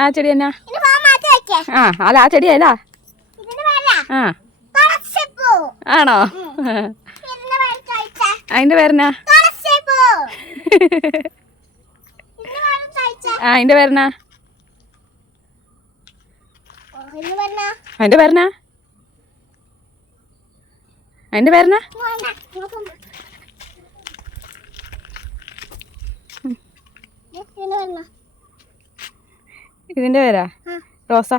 ആ ചെടി എന്നാ? ആ അല്ല ആ ചെടിയല്ല. ആ ആണോ? അതിന്റെ പേരെന്നാ? ആ അതിന്റെ പേരെന്നാ? അതിന്റെ പേരെന്നാ? അതിന്റെ പേരെന്നാ? ഇതിന്റെ പേരാ റോസ.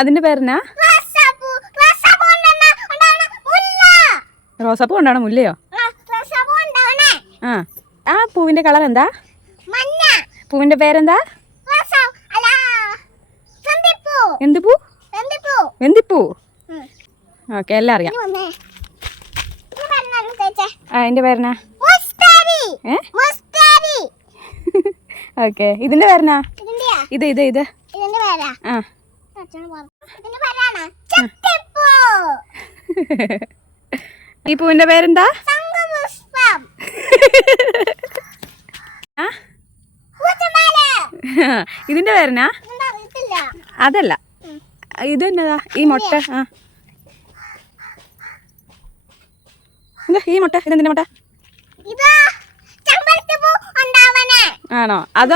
അതിന്റെ പേരെന്നാ? റോസാപ്പൂ കൊണ്ടാണോ മുല്ലയോ? ആ ആ പൂവിന്റെ കളർ എന്താ? പൂവിന്റെ പേരെന്താ? എന്ത് പൂ? വെന്തിപ്പൂ. ഓക്കെ എല്ലാം അറിയാം. ആ അതിന്റെ പേരെന്നാ? ഓക്കെ ഇതിന്റെ പേരെന്നാ? ഇത് ഇത് ഇത് ആ ഈ പൂവിന്റെ പേരെന്താ? ഇതിന്റെ പേരെന്നാ? അതല്ല ഇത് എന്നതാ ഈ മുട്ട? ആ എന്താ ഈ മുട്ട? ഇതെന്തിന്റെ മുട്ട ആണോ? അതോ